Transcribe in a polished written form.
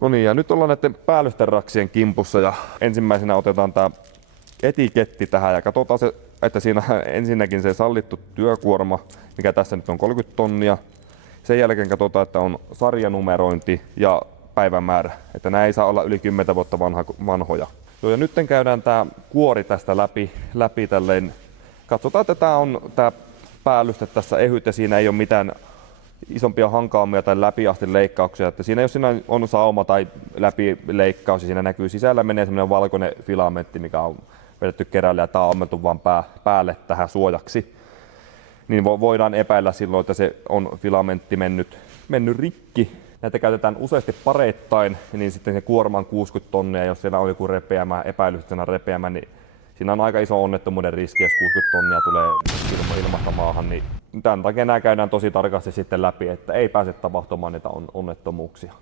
No niin, ja nyt ollaan näiden päällysten raksien kimpussa ja ensimmäisenä otetaan tämä etiketti tähän ja katsotaan se, että siinä ensinnäkin se sallittu työkuorma, mikä tässä nyt on 30 tonnia. Sen jälkeen katsotaan, että on sarjanumerointi ja päivämäärä, että nämä ei saa olla yli 10 vuotta vanhoja. Joo, ja nyt käydään tämä kuori tästä läpi tälleen. Katsotaan, että tämä päällyste tässä ehyt ja siinä ei ole mitään isompia hankaamia tai läpiasti leikkauksia. Että siinä jos siinä on sauma tai läpileikkaus ja siinä näkyy sisällä menee semmoinen valkoinen filamentti, mikä on vedetty kerälle ja tämä on ammeltu vaan päälle tähän suojaksi, niin voidaan epäillä silloin, että se on filamentti mennyt rikki. Näitä käytetään useasti pareittain, niin sitten se kuorma on 60 tonnia, jos siellä on joku repeämä, epäilystä repeämä, niin siinä on aika iso onnettomuuden riski, jos 60 tonnia tulee ilmasta maahan, niin tämän takia nämä käydään tosi tarkasti sitten läpi, että ei pääse tapahtumaan niitä onnettomuuksia.